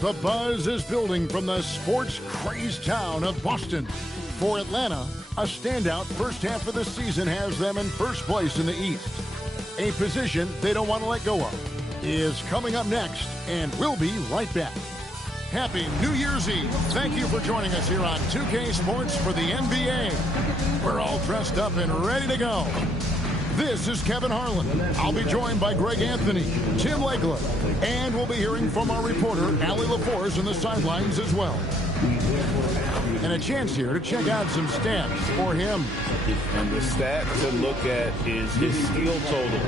The buzz is building from the sports crazed town of Boston. For Atlanta, a standout first half of the season has them in first place in the East. A position they don't want to let go of is coming up next, and we'll be right back. Happy New Year's Eve. Thank you for joining us here on 2K Sports for the NBA. We're all dressed up and ready to go. This is Kevin Harlan. I'll be joined by Greg Anthony, Tim Legler, and we'll be hearing from our reporter, Allie LaForce, on the sidelines as well. And a chance here to check out some stats for him. And the stat to look at is his steal total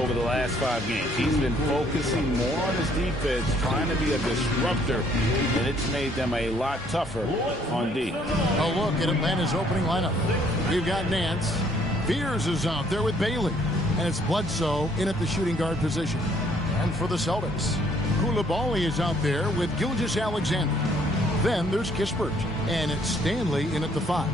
over the last 5 games. He's been focusing more on his defense, trying to be a disruptor, and it's made them a lot tougher on D. A look at Atlanta's opening lineup. We've got Nance. Fears is out there with Bailey. And it's Bledsoe in at the shooting guard position. And for the Celtics, Koulibaly is out there with Gilgeous-Alexander. Then there's Kispert. And it's Stanley in at the 5.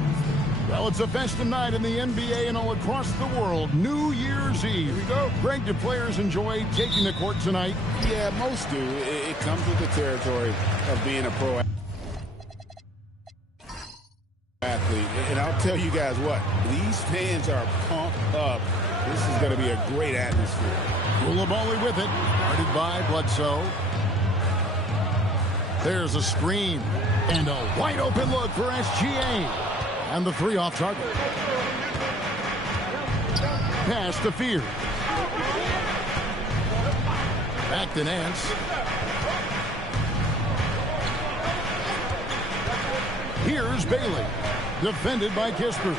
Well, it's a festive night in the NBA and all across the world. New Year's Eve. Here we go. Greg, do players enjoy taking the court tonight? Yeah, most do. It comes with the territory of being a pro athlete. And I'll tell you guys what, these fans are pumped up. This is going to be a great atmosphere. Koulibaly with it. Guarded by Bledsoe. There's a screen. And a wide open look for SGA. And the 3 off target. Pass to Fear. Back to Nance. Here's Bailey. Defended by Kispert.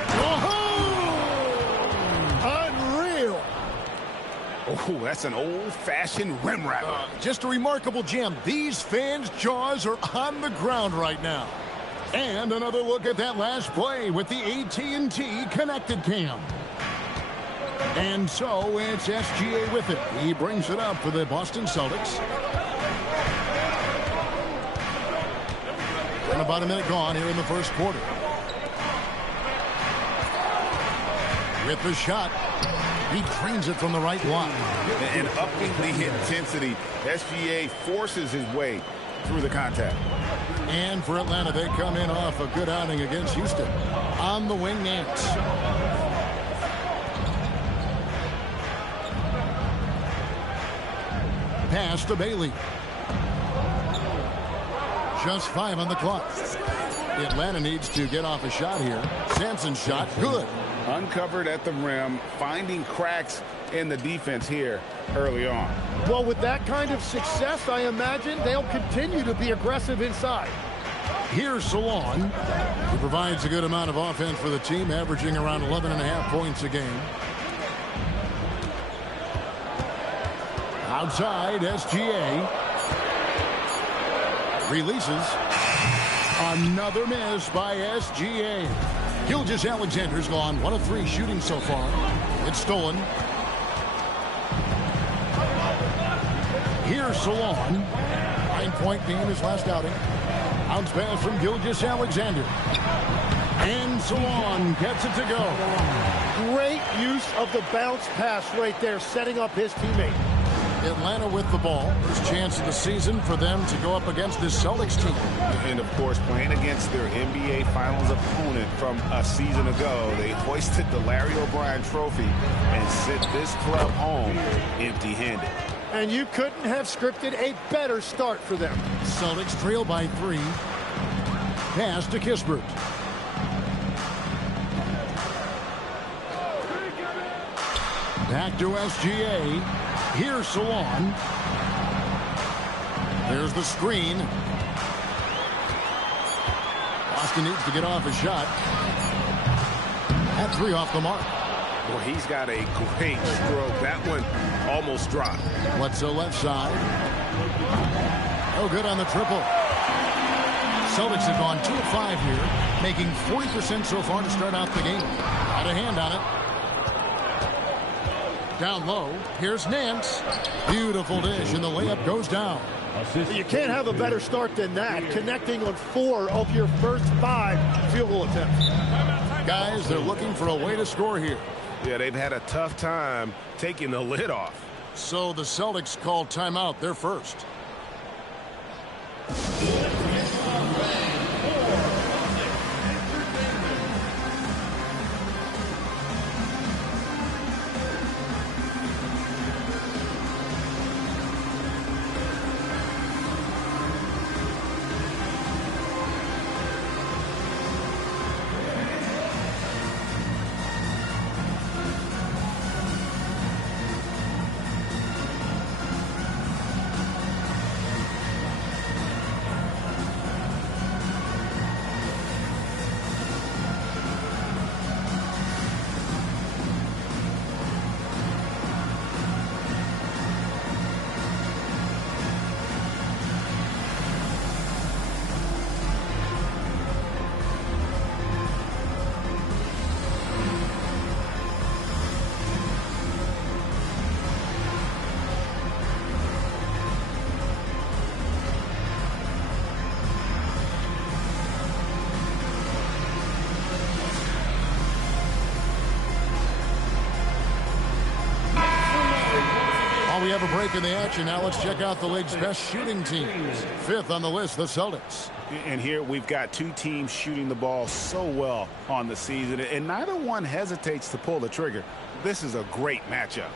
Unreal. Oh, that's an old-fashioned rim wrapper. Just a remarkable jam. These fans' jaws are on the ground right now. And another look at that last play with the AT&T connected cam. And so it's SGA with it. He brings it up for the Boston Celtics. And about a minute gone here in the first quarter. With the shot, he drains it from the right block. And upping the intensity, SGA forces his way through the contact. And for Atlanta, they come in off a good outing against Houston. On the wing, Nance. Pass to Bailey. Just 5 on the clock. Atlanta needs to get off a shot here. Sampson's shot, good. Uncovered at the rim, finding cracks in the defense here early on. Well, with that kind of success, I imagine they'll continue to be aggressive inside. Here's Salon. He provides a good amount of offense for the team, averaging around 11.5 points a game. Outside, SGA. Releases. Another miss by SGA. Gilgeous-Alexander's gone 1 of 3 shooting so far. It's stolen. Here's Salon. 9-point game his last outing. Bounce pass from Gilgeous-Alexander. And Salon gets it to go. Great use of the bounce pass right there, setting up his teammate. Atlanta with the ball. First chance of the season for them to go up against this Celtics team. And, of course, playing against their NBA Finals opponent from a season ago, they hoisted the Larry O'Brien Trophy and sent this club home empty-handed. And you couldn't have scripted a better start for them. Celtics trail by 3. Pass to Kispert. Back to SGA. Here's Salon. There's the screen. Boston needs to get off a shot. At 3 off the mark. Well, he's got a great stroke. That one almost dropped. Bledsoe left side. No good on the triple. Celtics have gone 2 of 5 here, making 40% so far to start out the game. Got a hand on it. Down low, here's Nance. Beautiful dish, and the layup goes down. You can't have a better start than that, connecting on 4 of your first 5 field goal attempts. Guys, they're looking for a way to score here. Yeah, they've had a tough time taking the lid off. So the Celtics call timeout. They're first. We have a break in the action. Now let's check out the league's best shooting teams. Fifth on the list, the Celtics. And here we've got two teams shooting the ball so well on the season, and neither one hesitates to pull the trigger. This is a great matchup.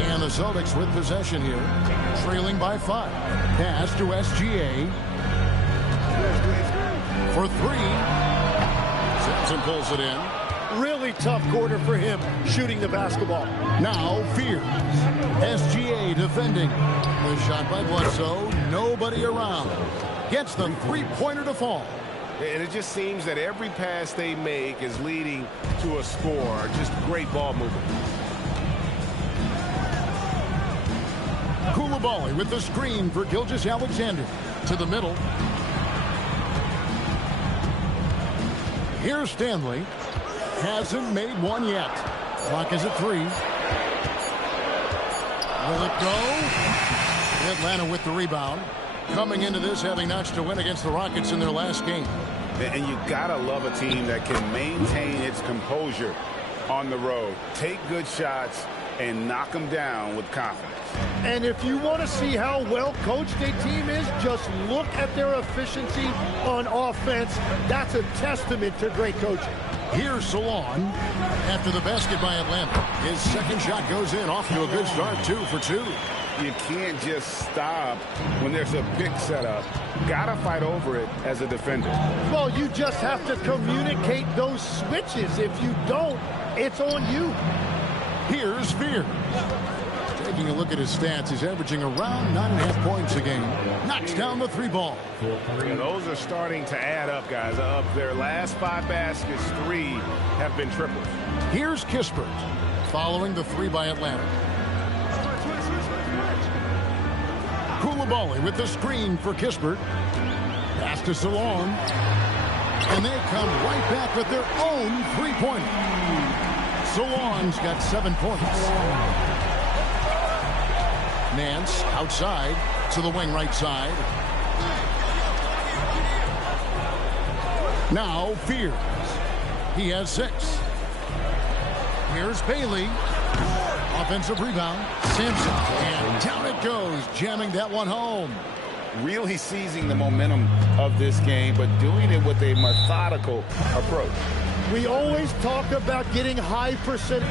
And the Celtics with possession here, trailing by 5. Pass to SGA. For 3. Simpson pulls it in. Really tough quarter for him shooting the basketball. Now Fears. SGA defending. The shot by Bledsoe. Nobody around. Gets the three-pointer to fall. And it just seems that every pass they make is leading to a score. Just great ball movement. Koulibaly with the screen for Gilgeous-Alexander. To the middle. Here's Stanley. Hasn't made one yet. Clock is at 3. Will it go? Atlanta with the rebound. Coming into this having notched a win against the Rockets in their last game. And you gotta love a team that can maintain its composure on the road. Take good shots and knock them down with confidence. And if you want to see how well coached a team is, just look at their efficiency on offense. That's a testament to great coaching. Here's Salon after the basket by Atlanta. His second shot goes in, off to a good start, 2 for 2. You can't just stop when there's a pick set up. Gotta fight over it as a defender. Well, you just have to communicate those switches. If you don't, it's on you. Here's Fears. Taking a look at his stats, he's averaging around 9.5 points a game. Knocks down the 3 ball. And those are starting to add up, guys. Of their last 5 baskets, 3 have been triples. Here's Kispert following the 3 by Atlanta. Koulibaly with the screen for Kispert. Pass to Salon. And they come right back with their own 3-pointer. Salon's got 7 points. Nance outside to the wing right side. Now Fears. He has 6. Here's Bailey. Offensive rebound. Simpson. And down it goes, jamming that one home. Really seizing the momentum of this game, but doing it with a methodical approach. We always talk about getting high percentage.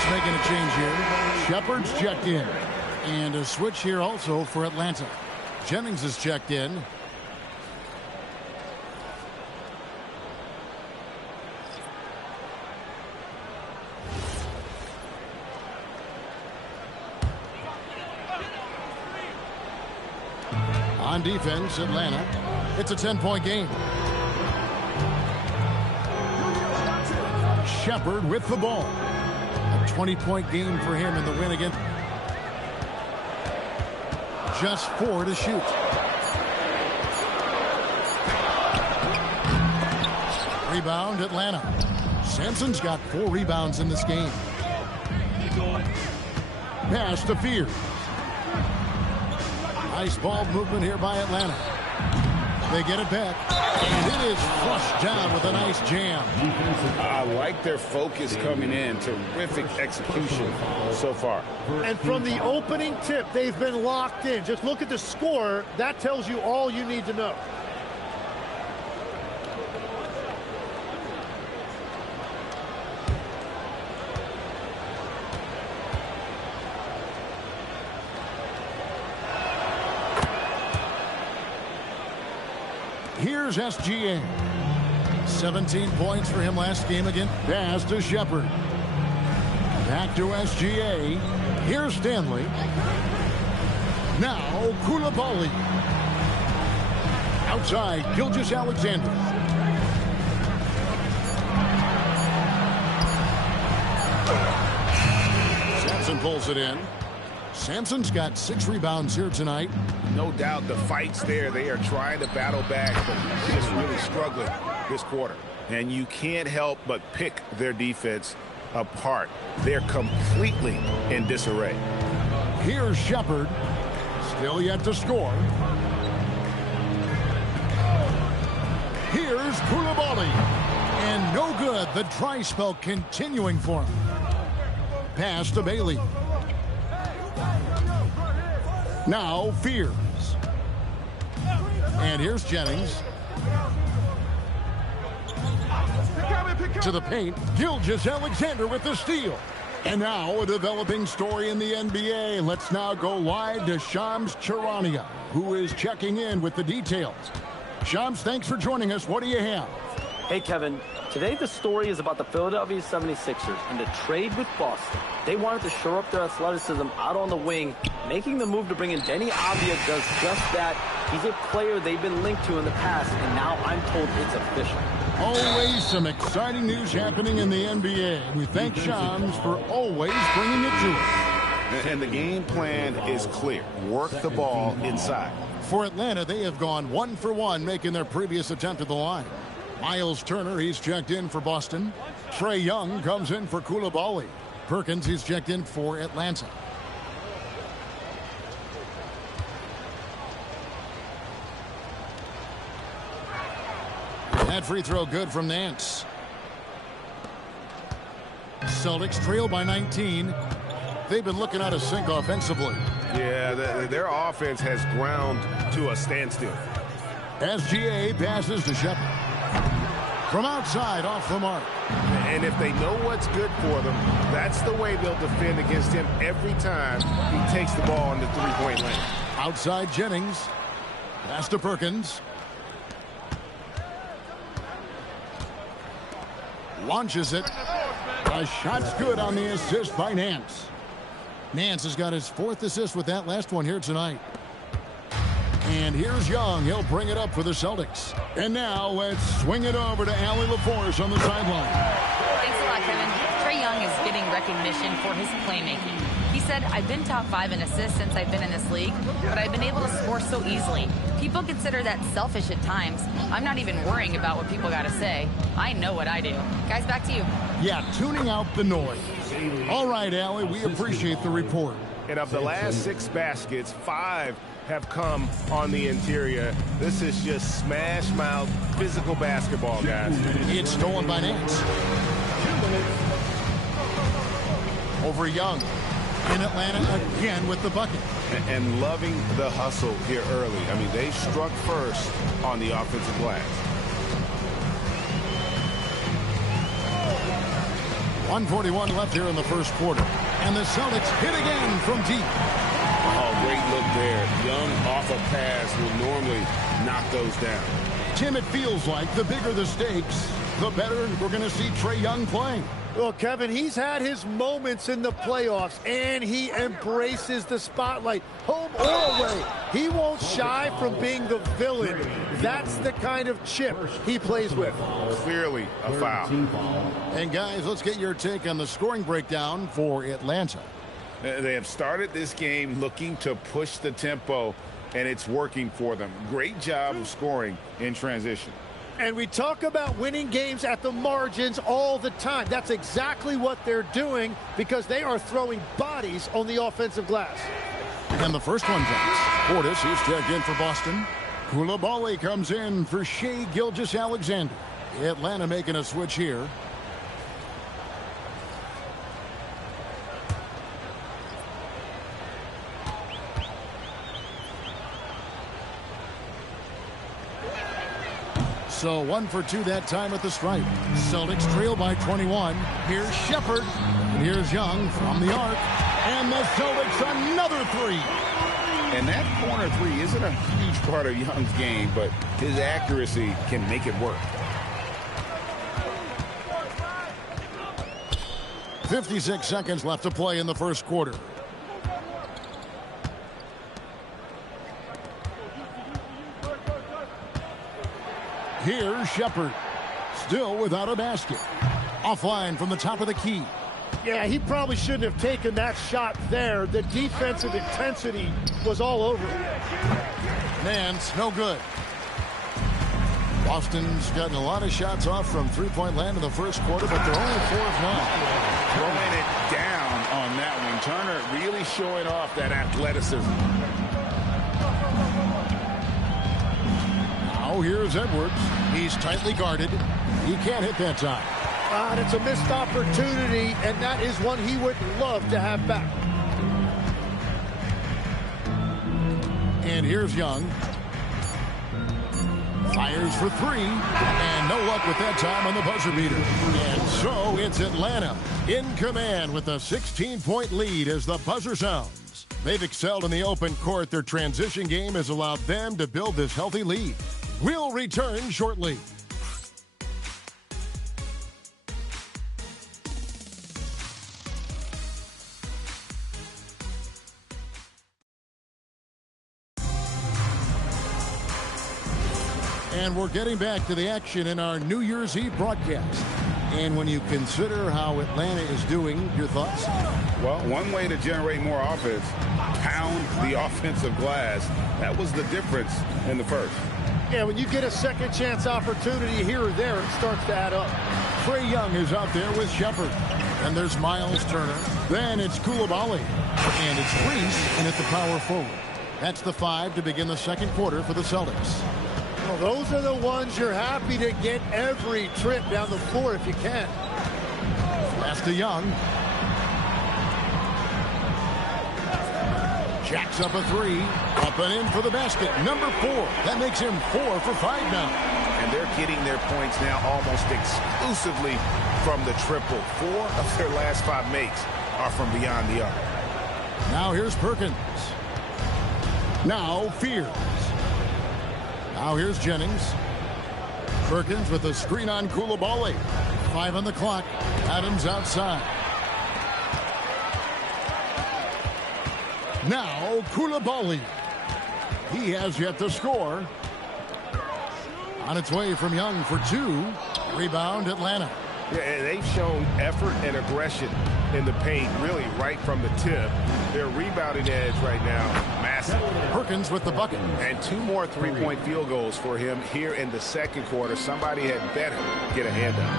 Celtics making a change here. Shepard's checked in. And a switch here also for Atlanta. Jennings is checked in. On defense, Atlanta. It's a 10-point game. Shepard with the ball. A 20-point game for him in the win again. Just 4 to shoot. Rebound, Atlanta. Sampson's got 4 rebounds in this game. Pass to Fear. Nice ball movement here by Atlanta. They get it back. And it is flushed down with a nice jam. I like their focus coming in. Terrific execution so far. And from the opening tip, they've been locked in. Just look at the score. That tells you all you need to know. Here's SGA. 17 points for him last game again. Pass to Shepard. Back to SGA. Here's Stanley. Now Koulibaly. Outside, Gilgeous-Alexander. Sampson pulls it in. Sampson's got 6 rebounds here tonight. No doubt the fight's there. They are trying to battle back, but just really struggling this quarter. And you can't help but pick their defense apart. They're completely in disarray. Here's Shepard. Still yet to score. Here's Koulibaly. And no good. The dry spell continuing for him. Pass to Bailey. Now Fears. And here's Jennings. To the paint. Gilgeous-Alexander with the steal. And now a developing story in the NBA. Let's now go live to Shams Charania, who is checking in with the details. Shams, thanks for joining us. What do you have? Hey, Kevin. Today the story is about the Philadelphia 76ers and the trade with Boston. They wanted to shore up their athleticism out on the wing. Making the move to bring in Deni Avdija does just that. He's a player they've been linked to in the past, and now I'm told it's official. Always some exciting news happening in the NBA. We thank Shams for always bringing it to us. And the game plan is clear. Work the ball inside. For Atlanta, they have gone 1 for 1, making their previous attempt at the line. Miles Turner, he's checked in for Boston. Trae Young comes in for Koulibaly. Perkins, he's checked in for Atlanta. That free throw good from Nance. Celtics trail by 19. They've been looking out of sync offensively. Yeah, their offense has ground to a standstill. SGA passes to Shepard. From outside, off the mark. And if they know what's good for them, that's the way they'll defend against him every time he takes the ball in the three-point lane. Outside Jennings. Pass to Perkins. Launches it. The shot's good on the assist by Nance. Nance has got his 4th assist with that last one here tonight. And here's Young. He'll bring it up for the Celtics. And now let's swing it over to Allie LaForce on the sideline. Thanks a lot, Kevin. Trae Young is getting recognition for his playmaking. He said, I've been top 5 in assists since I've been in this league, but I've been able to score so easily. People consider that selfish at times. I'm not even worrying about what people got to say. I know what I do. Guys, back to you. Yeah, tuning out the noise. All right, Allie, we appreciate the report. And of the last 6 baskets, 5 have come on the interior. This is just smash mouth physical basketball, guys. It's stolen by Nance. Over Young. In Atlanta again with the bucket. And loving the hustle here early. I mean, they struck first on the offensive glass. 1:41 left here in the first quarter. And the Celtics hit again from deep. Oh, great look there. Young off a pass will normally knock those down. Tim, it feels like the bigger the stakes, the better we're going to see Trae Young playing. Well, Kevin, he's had his moments in the playoffs, and he embraces the spotlight, home or away. He won't shy from being the villain. That's the kind of chip he plays with. Clearly a foul. And, guys, let's get your take on the scoring breakdown for Atlanta. They have started this game looking to push the tempo, and it's working for them. Great job of scoring in transition. And we talk about winning games at the margins all the time. That's exactly what they're doing because they are throwing bodies on the offensive glass. And the first one drops. Portis, he's checked in for Boston. Koulibaly comes in for Shai Gilgeous-Alexander. Atlanta making a switch here. So 1 for 2 that time at the stripe. Celtics trail by 21. Here's Shepherd. And here's Young from the arc. And the Celtics another three. And that corner three isn't a huge part of Young's game, but his accuracy can make it work. 56 seconds left to play in the first quarter. Here's Shepherd, still without a basket. Offline from the top of the key. Yeah, he probably shouldn't have taken that shot there. The defensive intensity was all over it. Man, it's no good. Boston's gotten a lot of shots off from three-point land in the first quarter, but they're only 4 of 9. Throwing it down on that one. Turner really showing off that athleticism. Now here's Edwards. He's tightly guarded. He can't hit that time. And it's a missed opportunity, and that is one he would love to have back. And here's Young. Fires for 3. And no luck with that time on the buzzer beater. And so it's Atlanta in command with a 16-point lead as the buzzer sounds. They've excelled in the open court. Their transition game has allowed them to build this healthy lead. We'll return shortly. And we're getting back to the action in our New Year's Eve broadcast. And when you consider how Atlanta is doing, your thoughts? Well, one way to generate more offense, pound the offensive glass. That was the difference in the first. Yeah, when you get a second chance opportunity here or there, it starts to add up. Trae Young is out there with Shepherd. And there's Miles Turner. Then it's Koulibaly. And it's Reese, and it's the power forward. That's the 5 to begin the second quarter for the Celtics. Well, those are the ones you're happy to get every trip down the floor if you can. Pass to Young. Jacks up a 3. Up and in for the basket. Number 4. That makes him 4 for 5 now. And they're getting their points now almost exclusively from the triple. 4 of their last 5 makes are from beyond the arc. Now here's Perkins. Now Fears. Now here's Jennings. Perkins with a screen on Koulibaly. 5 on the clock. Adams outside. Now Koulibaly. He has yet to score. On its way from Young for 2. Rebound Atlanta. Yeah, they've shown effort and aggression in the paint, really right from the tip. Their rebounding edge right now, massive. Perkins with the bucket. And 2 more three-point field goals for him here in the second quarter. Somebody had better get a hand up.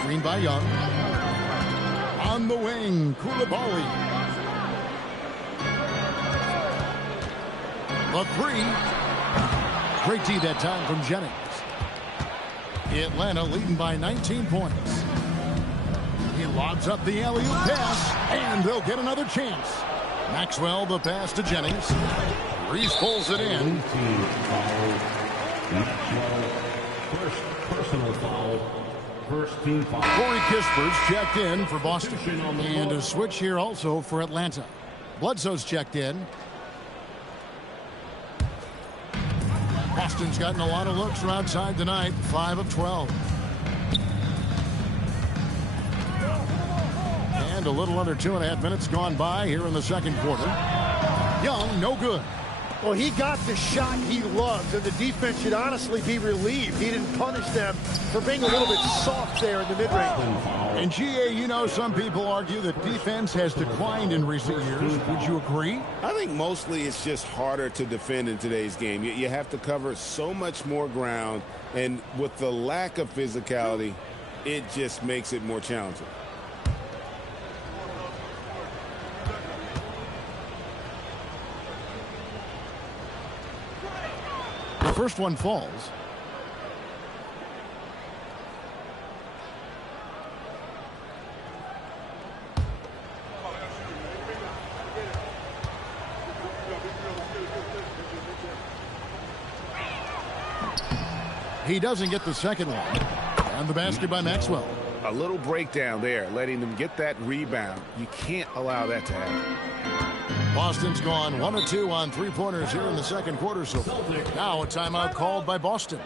Screen by Young. On the wing, Koulibaly. The 3. Great D that time from Jennings. Atlanta leading by 19 points. He lobs up the alley-oop pass, and they'll get another chance. Maxwell the pass to Jennings. Reese pulls it in. First personal foul. First team foul. Corey Kisper's checked in for Boston. And a switch here also for Atlanta. Bledsoe's checked in. Boston's gotten a lot of looks from outside tonight. 5 of 12. And a little under 2.5 minutes gone by here in the second quarter. Young, no good. Well, he got the shot he loves, and the defense should honestly be relieved. He didn't punish them for being a little bit soft there in the mid-range. And GA, you know, some people argue that defense has declined in recent years. Would you agree? I think mostly it's just harder to defend in today's game. You have to cover so much more ground, and with the lack of physicality, it just makes it more challenging. The first one falls. He doesn't get the second one. And the basket by Maxwell. A little breakdown there, letting them get that rebound. You can't allow that to happen. Boston's gone 1 of 2 on three-pointers here in the second quarter. So now a timeout called by Boston.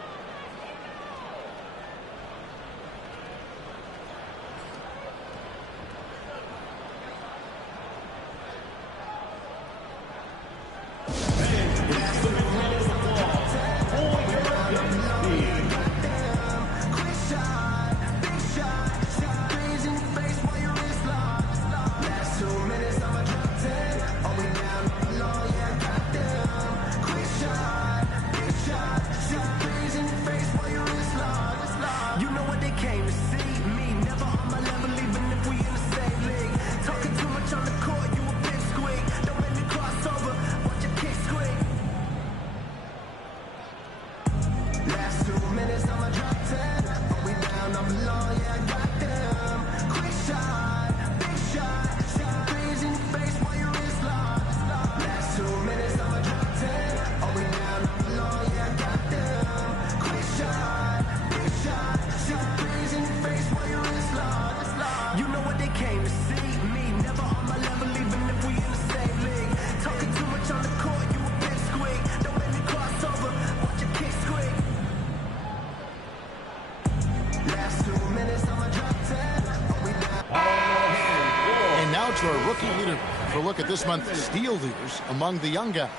To our rookie leader for a look at this month's steal leaders among the young guys.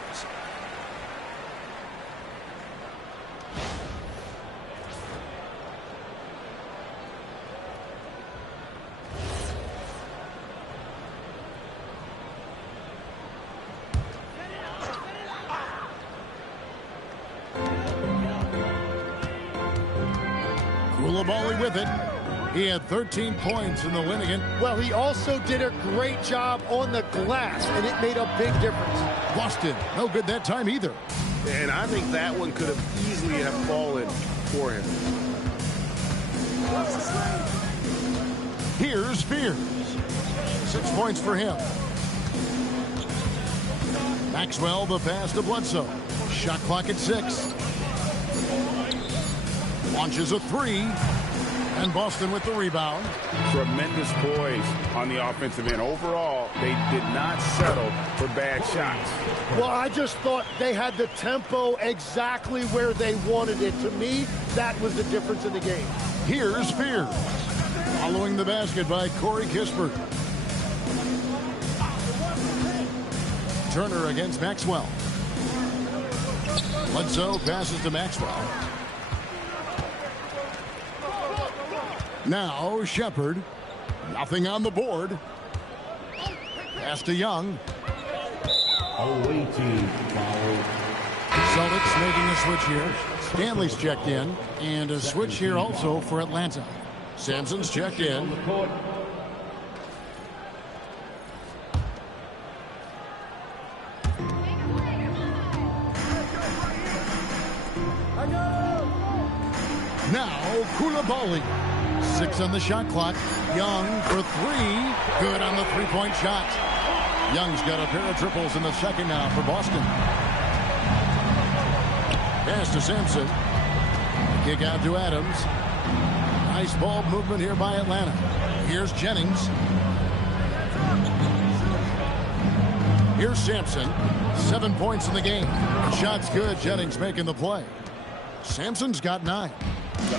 Koulibaly with it. He had 13 points in the win again. Well, he also did a great job on the glass, and it made a big difference. Boston, no good that time either. And I think that one could have easily have fallen for him. Here's Spears. 6 points for him. Maxwell, the pass to Bledsoe. Shot clock at 6. Launches a 3. And Boston with the rebound. Tremendous poise on the offensive end. Overall, they did not settle for bad shots. Well, I just thought they had the tempo exactly where they wanted it. To me, that was the difference in the game. Here's Spears. Following the basket by Corey Kispert. Turner against Maxwell. Bledsoe passes to Maxwell. Now Shepard. Nothing on the board. Pass to Young. Away team foul. Celtics making a switch here. Stanley's checked in. And a switch here also for Atlanta. Sampson's checked in. Now Koulibaly. 6 on the shot clock. Young for 3. Good on the three-point shot. Young's got a pair of triples in the second now for Boston. Pass to Sampson. Kick out to Adams. Nice ball movement here by Atlanta. Here's Jennings. Here's Sampson. 7 points in the game. The shot's good. Jennings making the play. Sampson's got 9.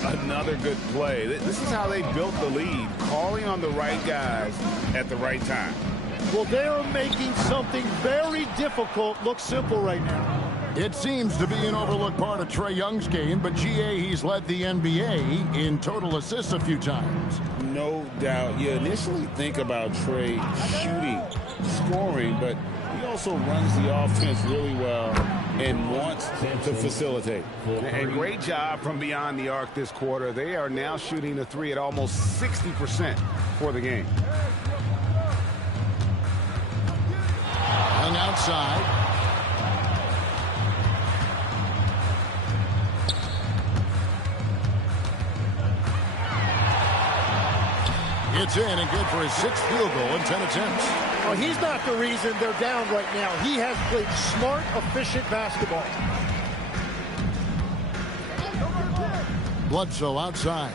Another good play. This is how they built the lead, calling on the right guys at the right time. Well, they are making something very difficult look simple right now. It seems to be an overlooked part of Trae Young's game, but GA, he's led the NBA in total assists a few times. No doubt. You initially think about Trae shooting, scoring, but he also runs the offense really well and wants to facilitate. And great job from beyond the arc this quarter. They are now shooting the three at almost 60% for the game. Hung outside. It's in and good for his 6th field goal in 10 attempts. Well, he's not the reason they're down right now. He has played smart, efficient basketball. Bledsoe outside.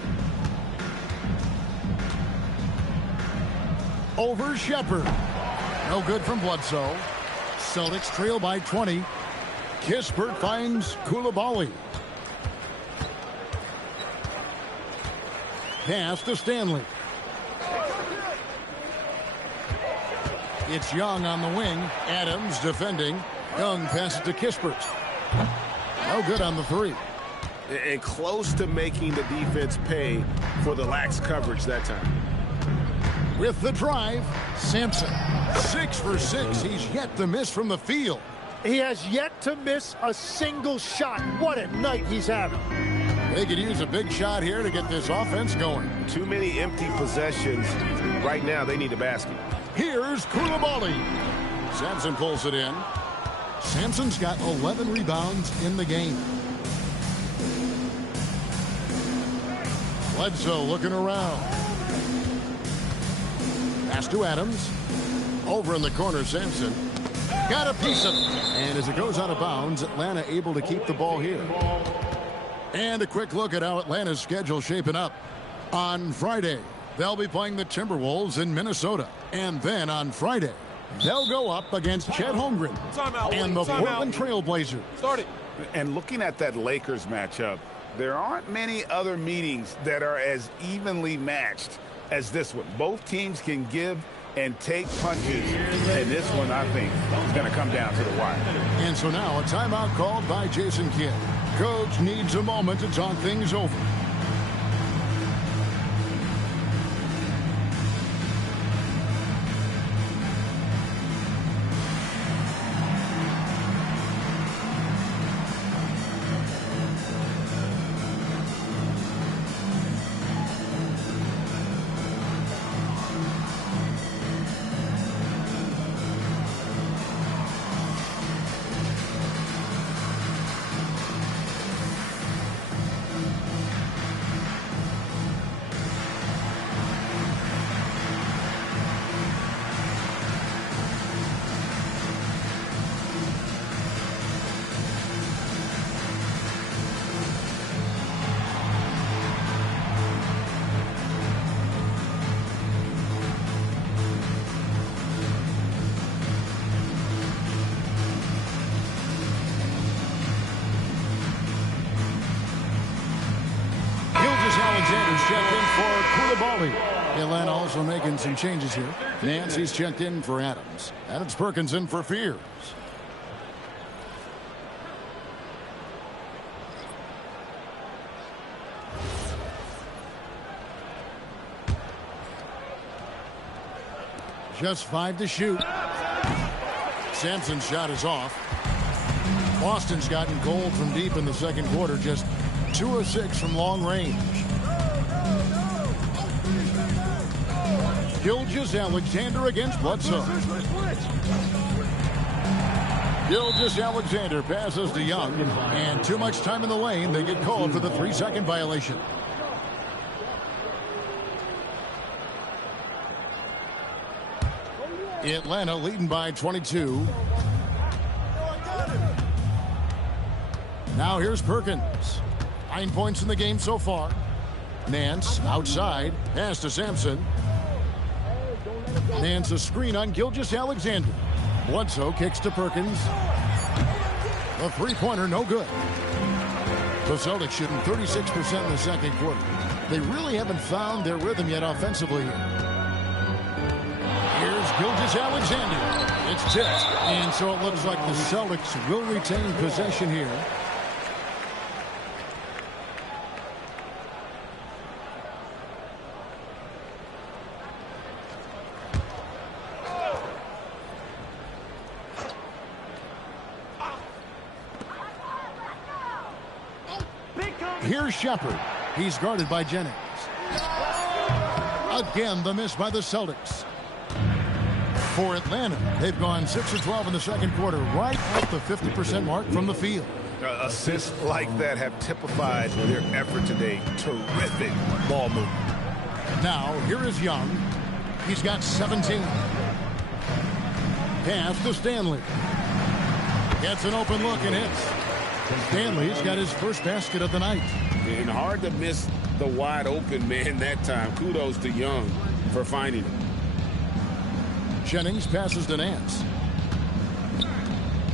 Over Shepherd. No good from Bledsoe. Celtics trail by 20. Kispert finds Coulibaly. Pass to Stanley. It's Young on the wing. Adams defending. Young passes to Kispert. No good on the 3. And close to making the defense pay for the lax coverage that time. With the drive, Sampson. 6 for 6. He's yet to miss from the field. He has yet to miss a single shot. What a night he's having. They could use a big shot here to get this offense going. Too many empty possessions. Right now, they need a basket. Here's Coulibaly. Sampson pulls it in. Sampson's got 11 rebounds in the game. Bledsoe looking around. Pass to Adams. Over in the corner, Sampson. Got a piece of it. And as it goes out of bounds, Atlanta able to keep the ball here. And a quick look at how Atlanta's schedule shaping up. On Friday, they'll be playing the Timberwolves in Minnesota. And then on Friday, they'll go up against Chet Holmgren and the Portland Trail Blazers. And looking at that Lakers matchup, there aren't many other meetings that are as evenly matched as this one. Both teams can give and take punches, and this one, I think, is going to come down to the wire. And so now a timeout called by Jason Kidd. Coach needs a moment to talk things over. Checked in for Coulibaly. Atlanta also making some changes here. Nancy's checked in for Adams. Adams Perkins in for Fears. Just 5 to shoot. Sampson's shot is off. Boston's gotten cold from deep in the second quarter. Just 2 of 6 from long range. Gilgeous-Alexander against Bledsoe. Gilgeous-Alexander passes to Young, and too much time in the lane. They get called for the 3-second violation. Atlanta leading by 22. Now here's Perkins. 9 points in the game so far. Nance outside. Pass to Sampson. Nance a screen on Gilgeous-Alexander. Bledsoe kicks to Perkins. The three-pointer no good. The Celtics shooting 36% in the second quarter. They really haven't found their rhythm yet offensively here. Here's Gilgeous-Alexander. It's tipped. And so it looks like the Celtics will retain possession here. Here's Shepard. He's guarded by Jennings. Again, the miss by the Celtics. For Atlanta, they've gone 6 of 12 in the second quarter, right at the 50% mark from the field. Assists like that have typified their effort today. Terrific ball movement. Now, here is Young. He's got 17. Pass to Stanley. Gets an open look and hits. Stanley's got his first basket of the night. And hard to miss the wide open man that time. Kudos to Young for finding him. Jennings passes to Nance.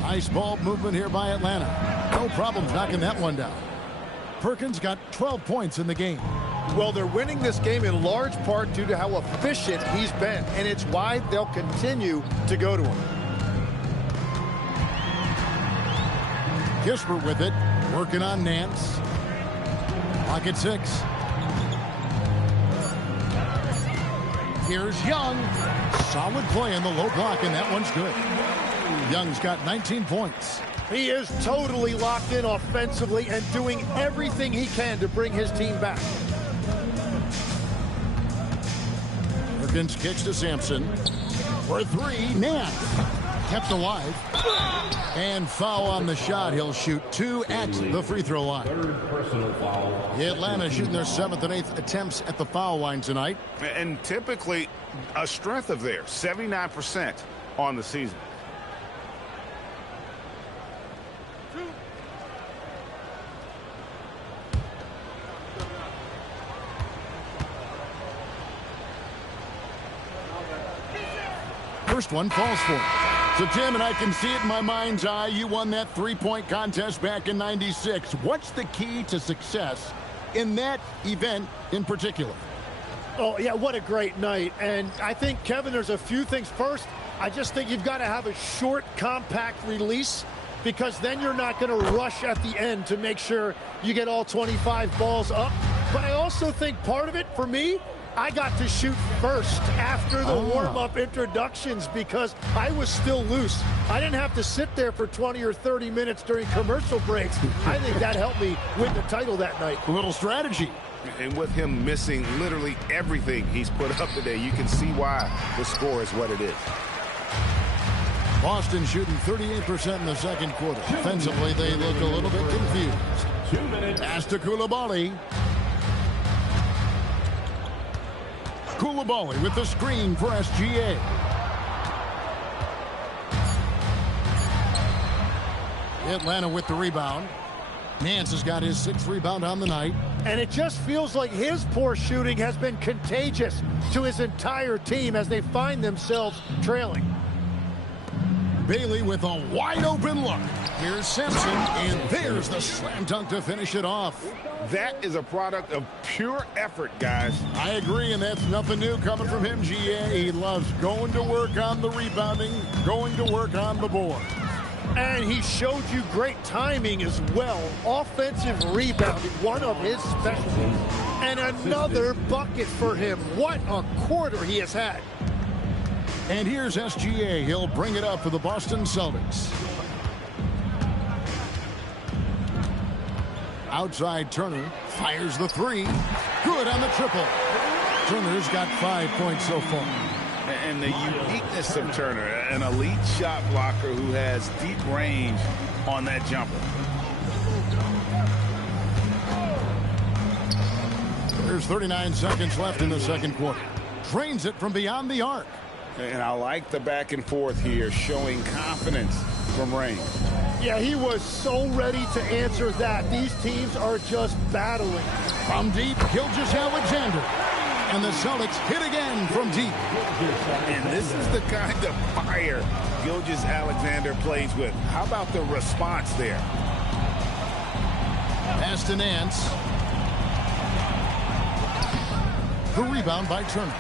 Nice ball movement here by Atlanta. No problems knocking that one down. Perkins got 12 points in the game. Well, they're winning this game in large part due to how efficient he's been, and it's why they'll continue to go to him. Kisper with it, working on Nance. Clock at 6. Here's Young. Solid play in the low block, and that one's good. Young's got 19 points. He is totally locked in offensively and doing everything he can to bring his team back. Perkins kicks to Sampson. For 3, Nance. Kept alive. And foul on the shot. He'll shoot 2 at the free throw line. Third personal foul. Atlanta shooting their 7th and 8th attempts at the foul line tonight. And typically a strength of theirs, 79% on the season. First one falls for him. So, Tim, and I can see it in my mind's eye, you won that three-point contest back in '96. What's the key to success in that event in particular? Oh, yeah, what a great night. And I think, Kevin, there's a few things. First, I just think you've got to have a short, compact release, because then you're not going to rush at the end to make sure you get all 25 balls up. But I also think part of it, for me, I got to shoot first after the warm-up introductions because I was still loose. I didn't have to sit there for 20 or 30 minutes during commercial breaks. I think that helped me win the title that night. A little strategy. And with him missing literally everything he's put up today, you can see why the score is what it is. Boston shooting 38% in the second quarter. Offensively, they look a little bit confused. 2 minutes. Pass to Coulibaly. Coulibaly with the screen for SGA. Atlanta with the rebound. Nance has got his 6th rebound on the night. And it just feels like his poor shooting has been contagious to his entire team as they find themselves trailing. Bailey with a wide open look. Here's Sampson, and there's the slam dunk to finish it off. That is a product of pure effort, guys. I agree, and that's nothing new coming from him, GA. He loves going to work on the rebounding, going to work on the board. And he showed you great timing as well. Offensive rebounding, one of his specialties. And another bucket for him. What a quarter he has had. And here's SGA. He'll bring it up for the Boston Celtics. Outside Turner fires the 3. Good on the triple. Turner's got 5 points so far. And the uniqueness of Turner, an elite shot blocker who has deep range on that jumper. There's 39 seconds left in the second quarter. Drains it from beyond the arc. And I like the back and forth here, showing confidence from Rain. Yeah, he was so ready to answer that. These teams are just battling. From deep, Gilgeous-Alexander. And the Celtics hit again from deep. And this is the kind of fire Gilgeous-Alexander plays with. How about the response there? Pass to Nance. The rebound by Turner.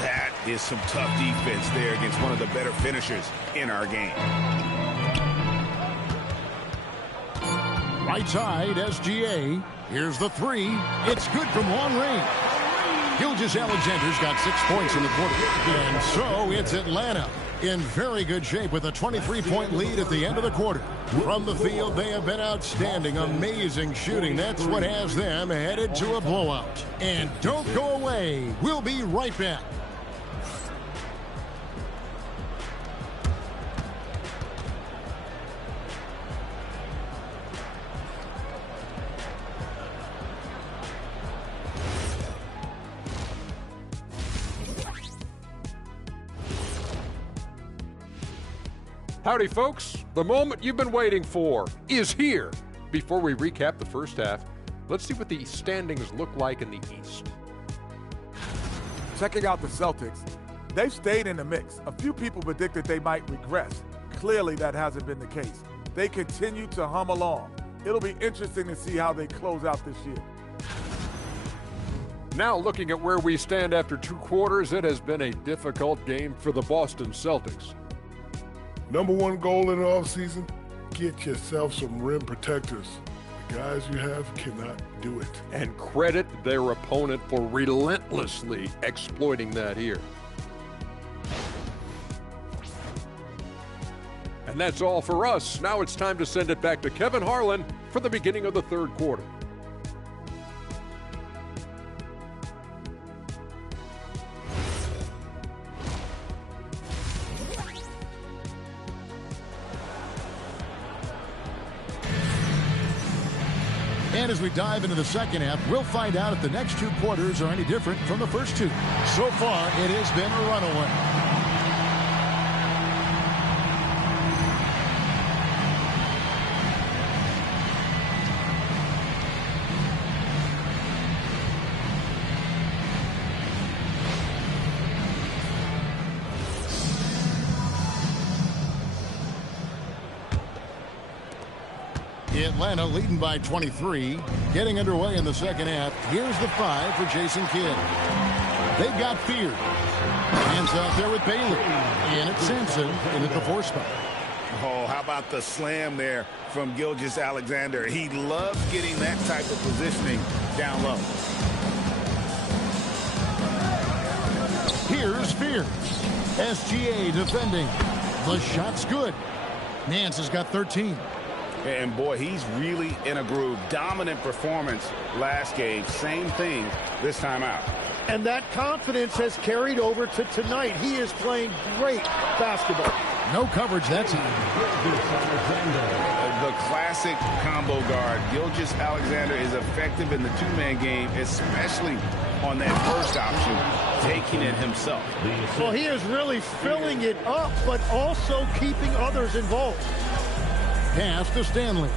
That is some tough defense there against one of the better finishers in our game. Right side, SGA. Here's the three. It's good from long range. Gilgeous-Alexander's got 6 points in the quarter. And so it's Atlanta in very good shape with a 23-point lead at the end of the quarter. From the field, they have been outstanding, amazing shooting. That's what has them headed to a blowout. And don't go away. We'll be right back. Howdy, folks. The moment you've been waiting for is here. Before we recap the first half, let's see what the standings look like in the East. Checking out the Celtics, they've stayed in the mix. A few people predicted they might regress. Clearly, that hasn't been the case. They continue to hum along. It'll be interesting to see how they close out this year. Now, looking at where we stand after 2 quarters, it has been a difficult game for the Boston Celtics. Number one goal in the offseason, get yourself some rim protectors. The guys you have cannot do it. And credit their opponent for relentlessly exploiting that here. And that's all for us. Now it's time to send it back to Kevin Harlan for the beginning of the third quarter. And as we dive into the second half, we'll find out if the next 2 quarters are any different from the first 2. So far, it has been a runaway. Atlanta leading by 23. Getting underway in the second half. Here's the 5 for Jason Kidd. They've got Fear. Hands out there with Bailey. And it's Sampson in at the 4 spot. Oh, how about the slam there from Gilgeous-Alexander? He loves getting that type of positioning down low. Here's Fear. SGA defending. The shot's good. Nance has got 13. And boy, he's really in a groove. Dominant performance last game. Same thing this time out. And that confidence has carried over to tonight. He is playing great basketball. No coverage that time. The classic combo guard. Gilgeous-Alexander is effective in the 2-man game, especially on that first option, taking it himself. Well, he is really filling it up, but also keeping others involved. Pass to Stanley.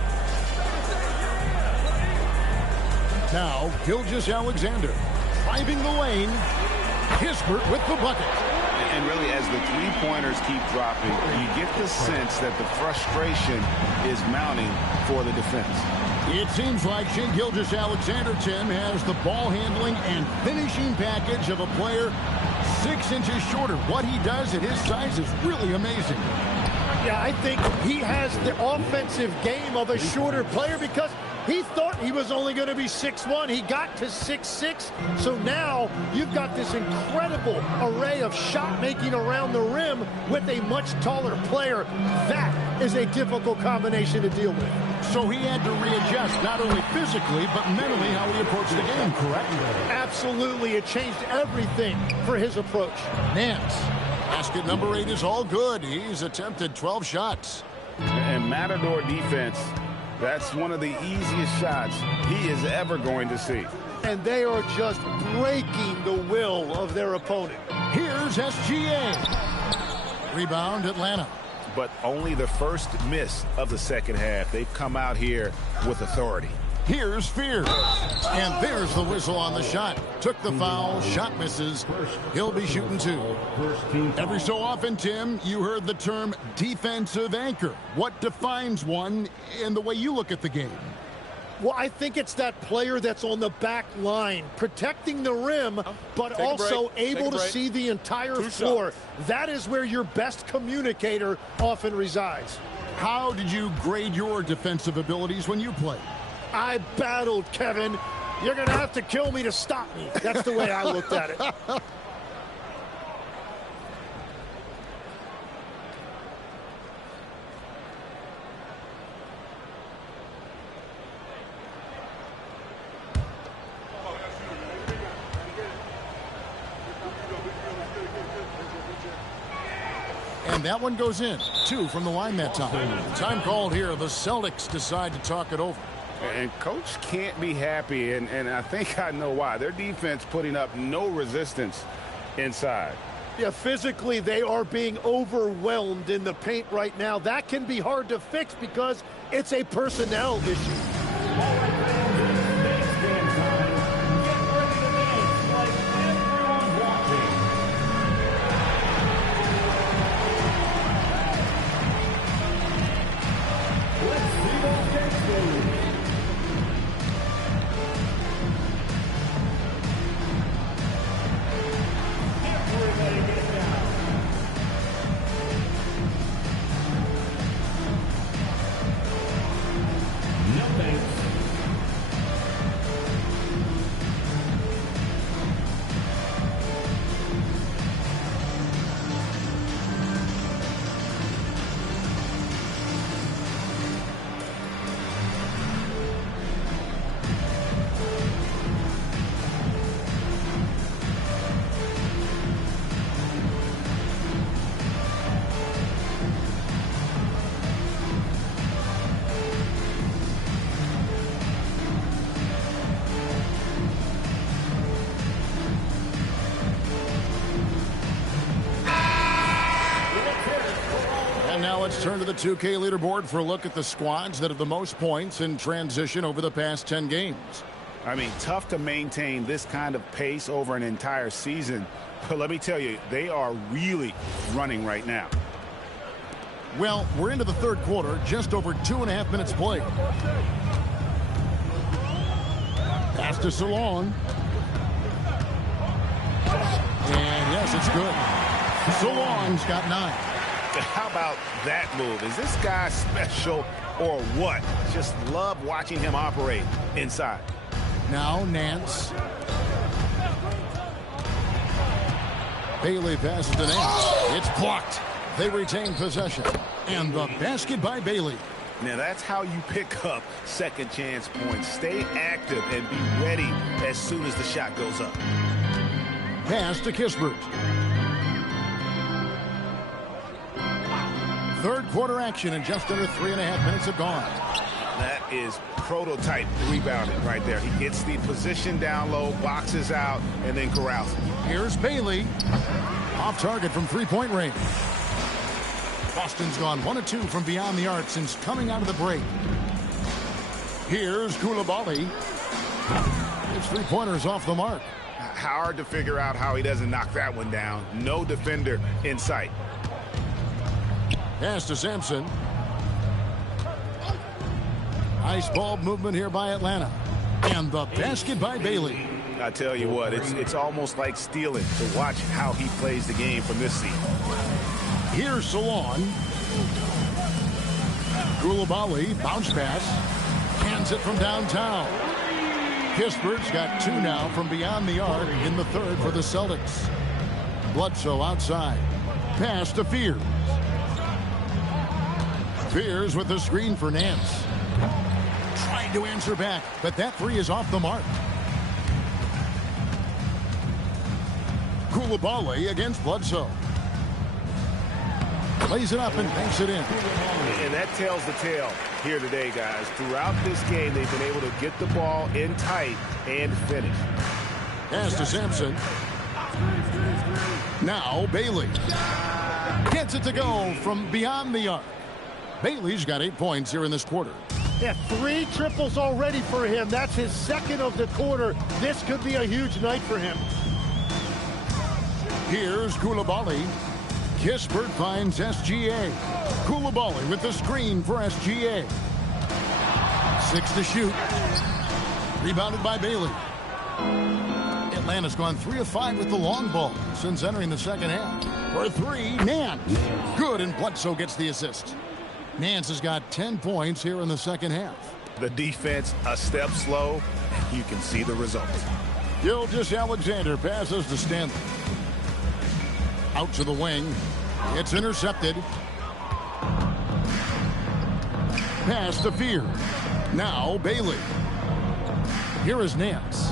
Now, Gilgeous-Alexander driving the lane. Kispert with the bucket. And really, as the 3-pointers keep dropping, you get the sense that the frustration is mounting for the defense. It seems like Shai Gilgeous-Alexander, Tim, has the ball handling and finishing package of a player 6 inches shorter. What he does at his size is really amazing. Yeah, I think he has the offensive game of a shorter player because he thought he was only going to be 6'1". He got to 6'6". So now you've got this incredible array of shot making around the rim with a much taller player. That is a difficult combination to deal with. So he had to readjust not only physically but mentally how he approached the game, correct? Absolutely. It changed everything for his approach. Nance. Basket number 8 is all good. He's attempted 12 shots. And Matador defense, that's one of the easiest shots he is ever going to see. And they are just breaking the will of their opponent. Here's SGA. Rebound, Atlanta. but only the first miss of the second half. They've come out here with authority. Here's Fear. And there's the whistle on the shot. Took the foul. Shot misses. He'll be shooting 2. Every so often, Tim, you heard the term defensive anchor. What defines one in the way you look at the game? Well, I think it's that player that's on the back line, protecting the rim, but also able to see the entire floor. That is where your best communicator often resides. How did you grade your defensive abilities when you played? I battled, Kevin. You're going to have to kill me to stop me. That's the way I looked at it. And that one goes in. 2 from the line that time. Time called here. The Celtics decide to talk it over. And Coach can't be happy, and I think I know why. Their defense putting up no resistance inside. Yeah, physically they are being overwhelmed in the paint right now. That can be hard to fix because it's a personnel issue. Let's turn to the 2K leaderboard for a look at the squads that have the most points in transition over the past 10 games. I mean, tough to maintain this kind of pace over an entire season. But let me tell you, they are really running right now. Well, we're into the third quarter, just over 2.5 minutes played. Pass to Salon. And yes, it's good. Salon's got 9. How about that move? Is this guy special or what? Just love watching him operate inside. Now Nance. Bailey passes to Nance. It's blocked. They retain possession. And the basket by Bailey. Now that's how you pick up second chance points. Stay active and be ready as soon as the shot goes up. Pass to Kispert. Third quarter action and just under 3.5 minutes have gone. That is prototype rebounding right there. He gets the position down low, boxes out, and then corrals. Here's Bailey. Off target from three-point range. Boston's gone 1 of 2 from beyond the arc since coming out of the break. Here's Koulibaly. His three-pointer's off the mark. Hard to figure out how he doesn't knock that one down. No defender in sight. Pass to Sampson. Nice ball movement here by Atlanta. And the basket by Bailey. I tell you what, it's almost like stealing to watch how he plays the game from this seat. Here's Salon. Koulibaly, bounce pass. Hands it from downtown. Kispert's got 2 now from beyond the arc in the third for the Celtics. Bledsoe outside. Pass to Fears. Fears with the screen for Nance. Trying to answer back, but that 3 is off the mark. Koulibaly against Bledsoe. Lays it up and banks it in. And that tells the tale here today, guys. Throughout this game, they've been able to get the ball in tight and finish. Pass to Sampson. Now Bailey. Gets it to go from beyond the arc. Bailey's got 8 points here in this quarter. Yeah, 3 triples already for him. That's his second of the quarter. This could be a huge night for him. Here's Koulibaly. Kispert finds SGA. Koulibaly with the screen for SGA. 6 to shoot. Rebounded by Bailey. Atlanta's gone 3 of 5 with the long ball since entering the second half. For 3, Nance. Good, and Bledsoe gets the assist. Nance has got 10 points here in the second half. The defense a step slow. You can see the results. Gilgeous-Alexander passes to Stanley. Out to the wing. It's intercepted. Pass to Fear. Now Bailey. Here is Nance.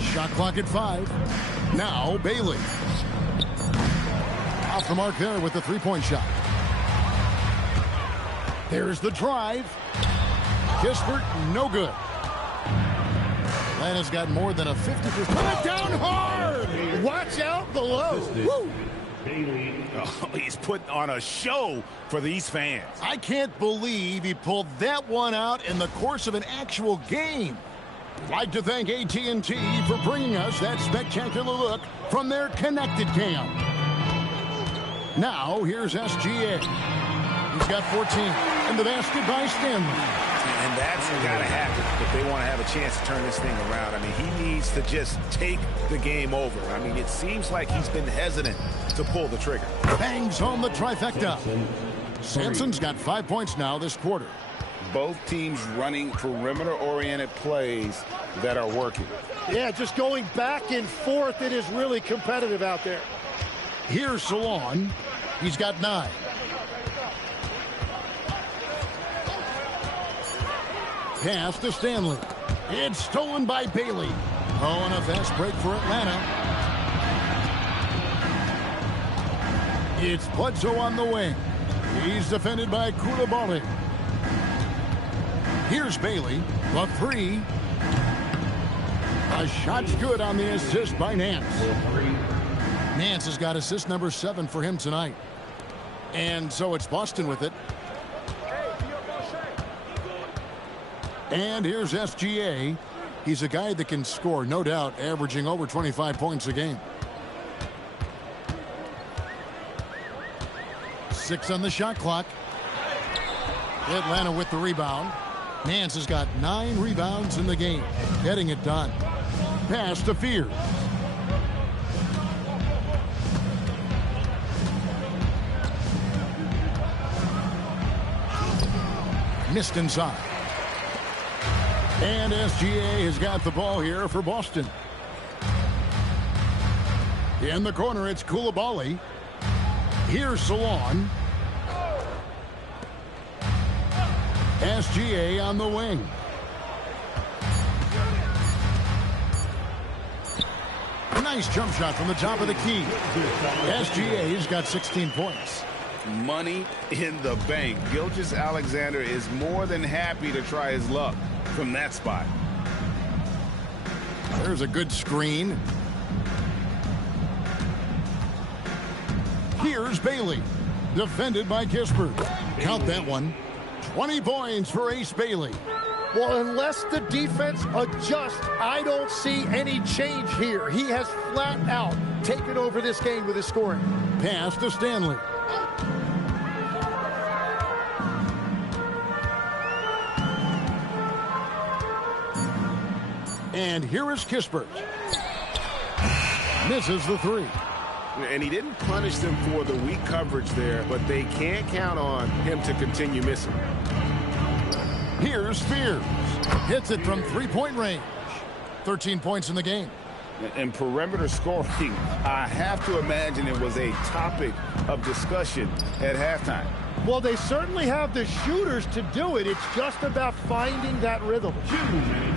Shot clock at 5. Now Bailey. Off the mark there with the three-point shot. There's the drive. Kispert, no good. Atlanta's got more than a 50%. Put it down hard! Watch out below. Woo! Oh, he's putting on a show for these fans. I can't believe he pulled that one out in the course of an actual game. I'd like to thank AT&T for bringing us that spectacular look from their connected cam. Now, here's SGA. He's got 14. In the basket by Stanley. And that's got to happen if they want to have a chance to turn this thing around. I mean, he needs to just take the game over. I mean, it seems like he's been hesitant to pull the trigger. Bangs home the trifecta. Sampson's got 5 points now this quarter. Both teams running perimeter-oriented plays that are working. Yeah, just going back and forth. It is really competitive out there. Here's Salon. He's got 9. Pass to Stanley. It's stolen by Bailey. Oh, and a fast break for Atlanta. It's Bledsoe on the wing. He's defended by Koulibaly. Here's Bailey. The 3. A shot's good on the assist by Nance. Nance has got assist number 7 for him tonight. And so it's Boston with it. And here's SGA. He's a guy that can score, no doubt, averaging over 25 points a game. 6 on the shot clock. Atlanta with the rebound. Nance has got 9 rebounds in the game, getting it done. Pass to Fear. Missed inside. And SGA has got the ball here for Boston. In the corner, it's Koulibaly. Here's Salon. SGA on the wing. A nice jump shot from the top of the key. SGA's got 16 points. Money in the bank. Gilgeous-Alexander is more than happy to try his luck from that spot. There's a good screen. Here's Bailey. Defended by Kispert. Count that one. 20 points for Ace Bailey. Well, unless the defense adjusts, I don't see any change here. He has flat out taken over this game with his scoring. Pass to Stanley. And here is Kispert. Misses the 3. And he didn't punish them for the weak coverage there, but they can't count on him to continue missing. Here's Spears. Hits it from three-point range. 13 points in the game. And perimeter scoring, I have to imagine it was a topic of discussion at halftime. Well, they certainly have the shooters to do it. It's just about finding that rhythm.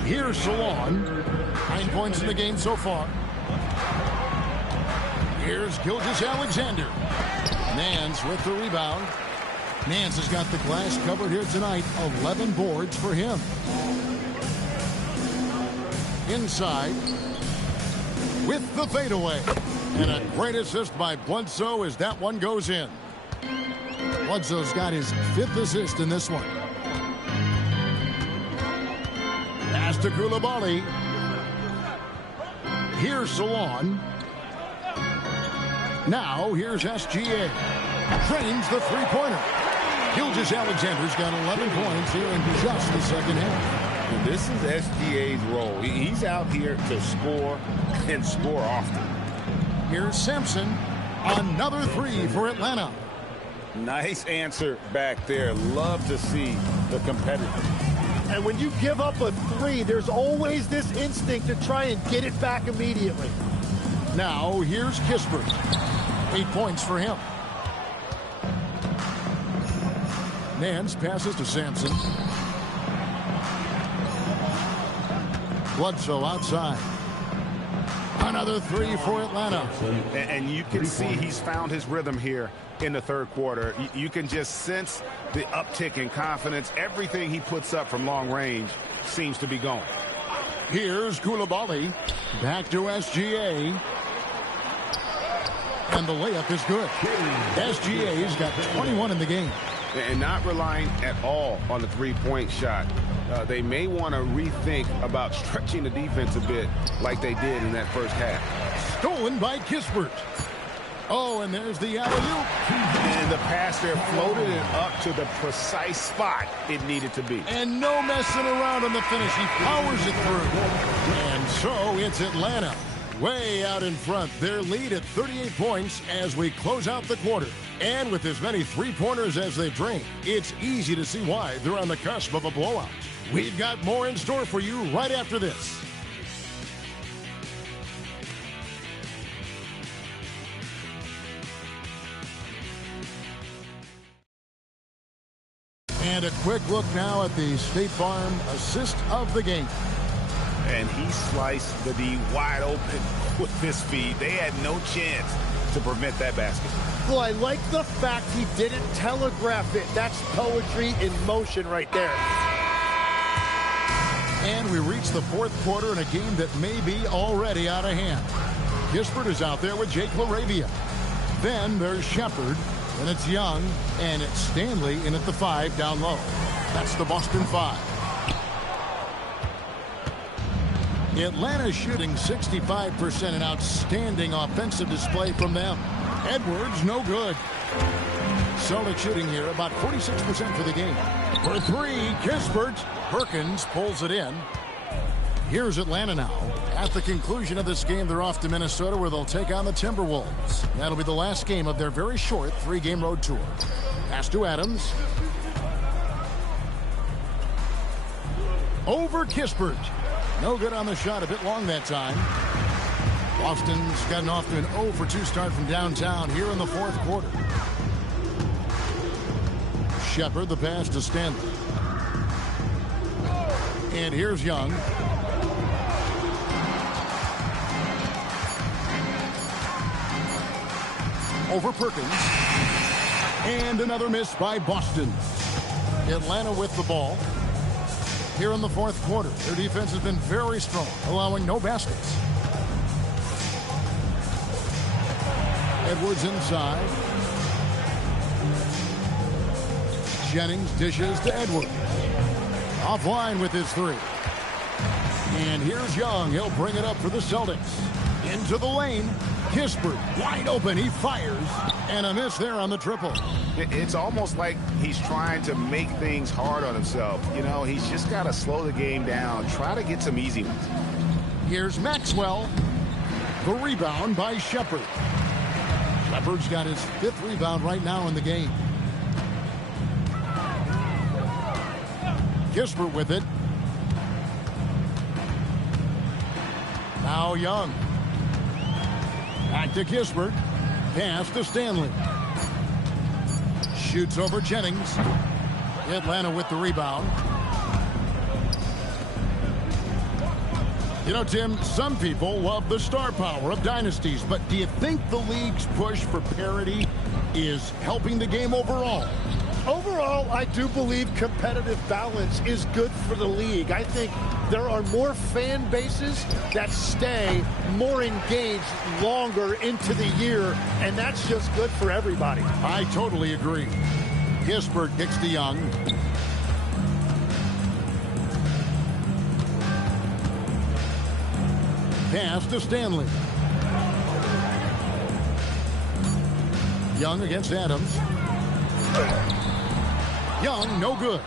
Here's Salon. 9 points in the game so far. Here's Gilgeous-Alexander. Nance with the rebound. Nance has got the glass covered here tonight. 11 boards for him. Inside. With the fadeaway. And a great assist by Bledsoe as that one goes in. Bledsoe's got his 5th assist in this one. Pass to Koulibaly. Here's Salon. Now here's SGA. Drains the three-pointer. Gilgeous-Alexander's got 11 points here in just the second half. And this is SGA's role. He's out here to score and score often. Here's Sampson. Another 3 for Atlanta. Nice answer back there. Love to see the competitor. And when you give up a 3, there's always this instinct to try and get it back immediately. Now here's Kispert. 8 points for him. Nance passes to Sampson. Bledsoe outside. Another 3 for Atlanta. And you can see he's found his rhythm here in the third quarter. You can just sense the uptick in confidence. Everything he puts up from long range seems to be going. Here's Koulibaly. Back to SGA. And the layup is good. SGA's got 21 in the game. And not relying at all on the three-point shot. They may want to rethink about stretching the defense a bit like they did in that first half. Stolen by Kispert. Oh, and there's the alley-oop. And the pass there floated it up to the precise spot it needed to be. And no messing around on the finish. He powers it through. And so it's Atlanta way out in front. Their lead at 38 points as we close out the quarter. And with as many three-pointers as they've drained, it's easy to see why they're on the cusp of a blowout. We've got more in store for you right after this. And a quick look now at the State Farm assist of the game. And he sliced the D wide open with his feed. They had no chance to prevent that basket. Well, I like the fact he didn't telegraph it. That's poetry in motion right there. And we reach the fourth quarter in a game that may be already out of hand. Kispert is out there with Jake LaRavia. Then there's Shepard, and it's Young, and it's Stanley in at the 5 down low. That's the Boston 5. Atlanta shooting 65%, an outstanding offensive display from them. Edwards, no good. Celtics shooting here about 46% for the game. For 3, Kispert. Perkins pulls it in. Here's Atlanta now. At the conclusion of this game, they're off to Minnesota where they'll take on the Timberwolves. That'll be the last game of their very short 3-game road tour. Pass to Adams. Over Kispert. No good on the shot, a bit long that time. Boston's gotten off to an 0-for-2 start from downtown here in the fourth quarter. Shepard, the pass to Stanley. And here's Young. Over Perkins. And another miss by Boston. Atlanta with the ball. Here in the fourth quarter, their defense has been very strong, allowing no baskets. Edwards inside. Jennings dishes to Edwards. Offline with his 3. And here's Young. He'll bring it up for the Celtics. Into the lane. Kispert wide open. He fires. And a miss there on the triple. It's almost like he's trying to make things hard on himself. You know, he's just got to slow the game down. Try to get some easy ones. Here's Maxwell. The rebound by Shepard. Shepard's got his 5th rebound right now in the game. Kispert with it. Now Young. Back to Kispert. Pass to Stanley. Shoots over Jennings. Atlanta with the rebound. You know, Tim, some people love the star power of dynasties, but do you think the league's push for parity is helping the game overall? Overall, I do believe competitive balance is good for the league. I think there are more fan bases that stay more engaged longer into the year, and that's just good for everybody. I totally agree. Gisbert kicks to Young. Pass to Stanley. Young against Adams. Young, no good.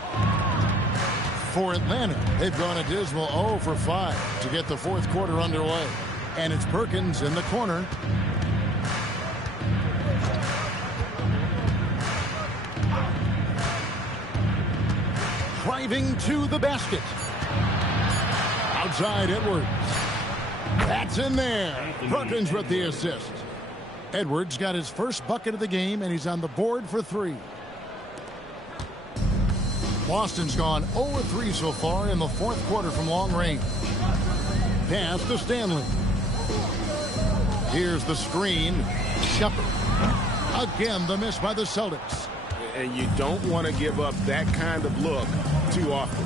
For Atlanta, they've gone a dismal 0 for 5 to get the fourth quarter underway. And it's Perkins in the corner. Driving to the basket. Outside Edwards. That's in there. Perkins with the assist. Edwards got his first bucket of the game, and he's on the board for 3. Boston's gone 0-3 so far in the fourth quarter from long range. Pass to Stanley. Here's the screen. Shepard. Again, the miss by the Celtics. And you don't want to give up that kind of look too often.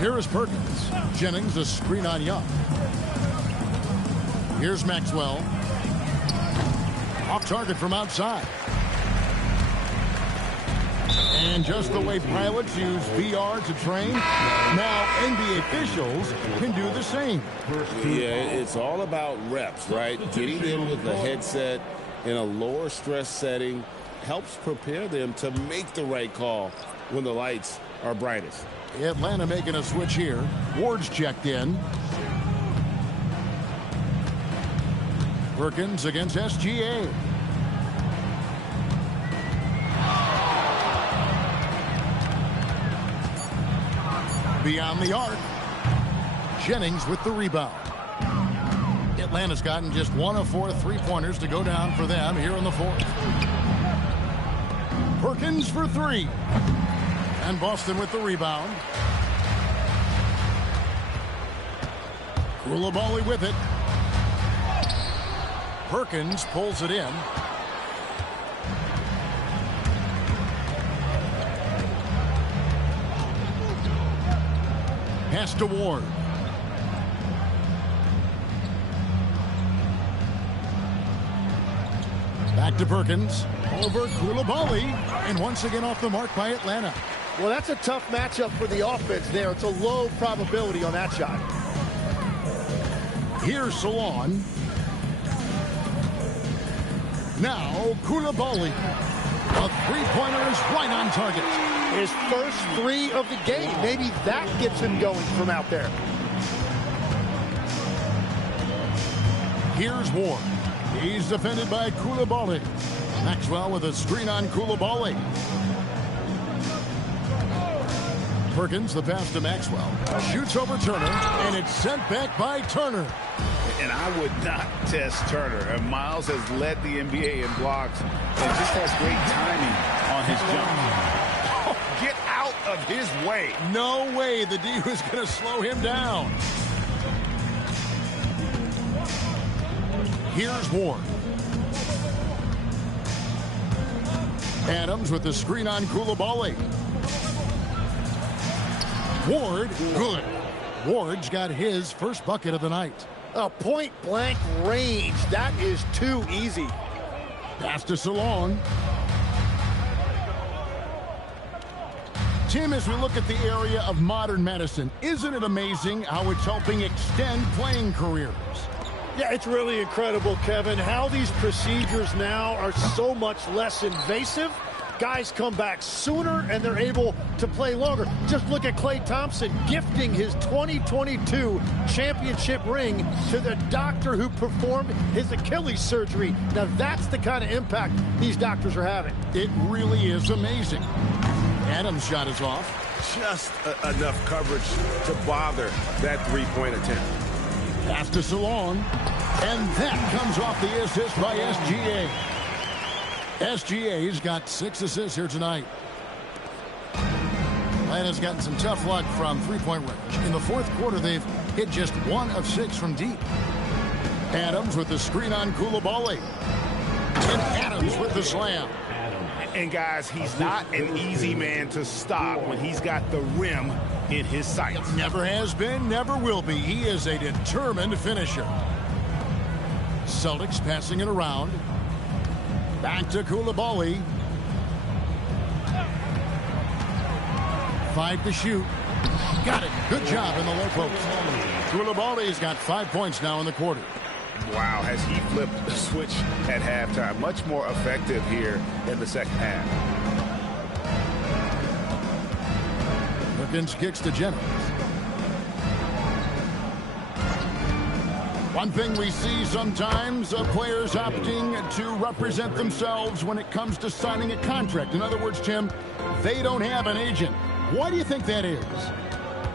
Here is Perkins. Jennings, a screen on Young. Here's Maxwell. Off target from outside. And just the way pilots use VR to train, now NBA officials can do the same. Yeah, it's all about reps, right? Getting in with the headset in a lower stress setting helps prepare them to make the right call when the lights are brightest. Atlanta making a switch here. Ward's checked in. Perkins against SGA. Beyond the arc. Jennings with the rebound. Atlanta's gotten just 1 of 4 3-pointers to go down for them here in the fourth. Perkins for 3. And Boston with the rebound. Koulibaly with it. Perkins pulls it in. Pass to Ward. Back to Perkins. Over Koulibaly. And once again off the mark by Atlanta. Well, that's a tough matchup for the offense there. It's a low probability on that shot. Here's Salon. Now Koulibaly. A three-pointer is right on target. His first 3 of the game. Maybe that gets him going from out there. Here's Ward. He's defended by Koulibaly. Maxwell with a screen on Koulibaly. Perkins, the pass to Maxwell. Shoots over Turner, and it's sent back by Turner. And I would not test Turner. And Miles has led the NBA in blocks and just has great timing on his jump. Oh, get out of his way. No way the D was going to slow him down. Here's Ward. Adams with the screen on Koulibaly. Ward, good. Ward's got his first bucket of the night. A point-blank range. That is too easy. Pass to Salon. Tim, as we look at the area of modern medicine, isn't it amazing how it's helping extend playing careers? Yeah, it's really incredible, Kevin, how these procedures now are so much less invasive. Guys come back sooner, and they're able to play longer. Just look at Klay Thompson gifting his 2022 championship ring to the doctor who performed his Achilles surgery. Now, that's the kind of impact these doctors are having. It really is amazing. Adams' shot is off. Just enough coverage to bother that three-point attempt. Pass to Salon. And that comes off the assist by SGA. SGA's got 6 assists here tonight. Atlanta's gotten some tough luck from three-point range. In the fourth quarter, they've hit just 1 of 6 from deep. Adams with the screen on Koulibaly. And Adams with the slam. And guys, he's not an easy man to stop when he's got the rim in his sights. Never has been, never will be. He is a determined finisher. Celtics passing it around. Back to Koulibaly. 5 to shoot. Got it. Good job in the low post. Koulibaly's got 5 points now in the quarter. Wow, has he flipped the switch at halftime. Much more effective here in the second half. Perkins kicks to Jennings. One thing we see sometimes, players opting to represent themselves when it comes to signing a contract. In other words, Tim, they don't have an agent. Why do you think that is?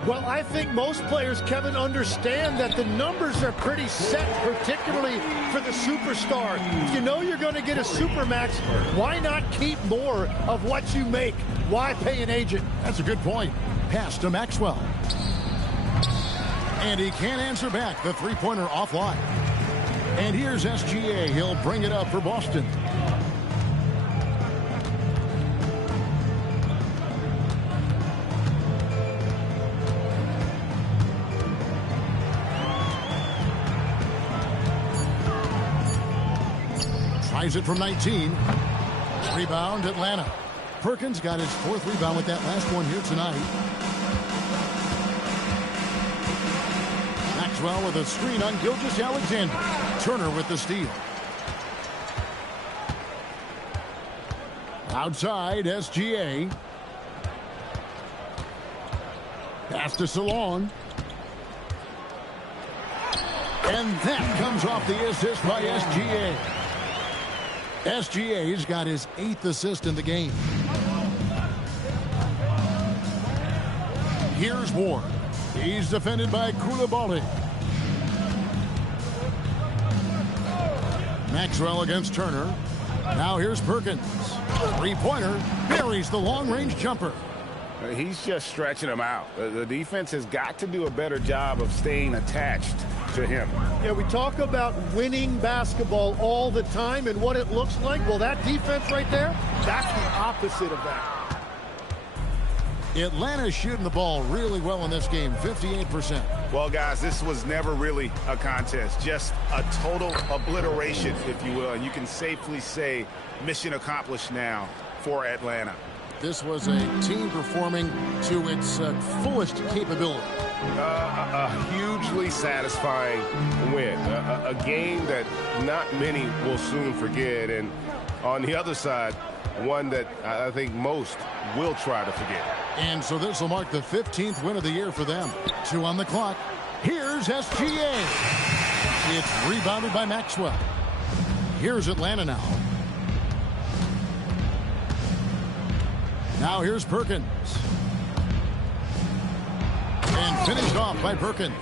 Well, I think most players, Kevin, understand that the numbers are pretty set, particularly for the superstar. If you know you're going to get a supermax, why not keep more of what you make? Why pay an agent? That's a good point. Pass to Maxwell. And he can't answer back. The three-pointer offline. And here's SGA. He'll bring it up for Boston. Tries it from 19. Rebound, Atlanta. Perkins got his 4th rebound with that last one here tonight. Maxwell with a screen on Gilgeous-Alexander. Turner with the steal. Outside, SGA. Pass to Salon. And that comes off the assist by SGA. SGA's got his 8th assist in the game. Here's Ward. He's defended by Koulibaly. Maxwell against Turner. Now here's Perkins. Three-pointer. Buries the long-range jumper. He's just stretching him out. The defense has got to do a better job of staying attached to him. Yeah, we talk about winning basketball all the time and what it looks like. Well, that defense right there, that's the opposite of that. Atlanta's shooting the ball really well in this game, 58%. Well, guys, this was never really a contest, just a total obliteration, if you will. And you can safely say mission accomplished now for Atlanta. This was a team performing to its fullest capability. A hugely satisfying win. A game that not many will soon forget. And on the other side, one that I think most will try to forget. And so this will mark the 15th win of the year for them. 2 on the clock. Here's SGA. It's rebounded by Maxwell. Here's Atlanta now. Now here's Perkins. And finished off by Perkins.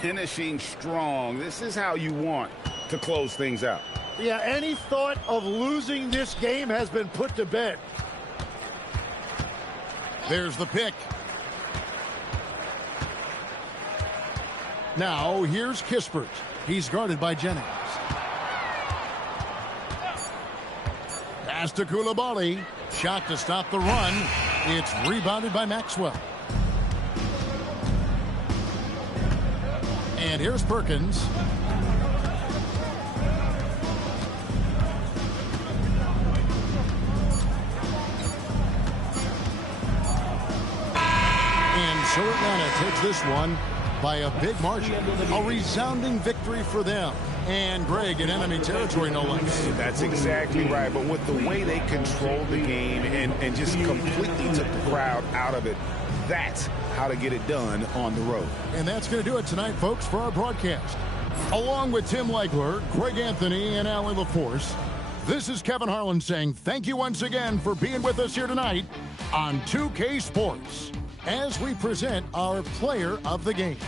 Finishing strong. This is how you want to close things out. Yeah, any thought of losing this game has been put to bed. There's the pick. Now here's Kispert. He's guarded by Jennings. Pass to Koulibaly. Shot to stop the run. It's rebounded by Maxwell. And here's Perkins. And so Atlanta takes this one by a big margin. A resounding victory for them. And Greg in enemy territory, no less. That's exactly right. But with the way they controlled the game and just completely took the crowd out of it, that's how to get it done on the road. And that's going to do it tonight, folks, for our broadcast. Along with Tim Legler, Greg Anthony, and Allie LaForce, this is Kevin Harlan saying thank you once again for being with us here tonight on 2K Sports as we present our player of the game.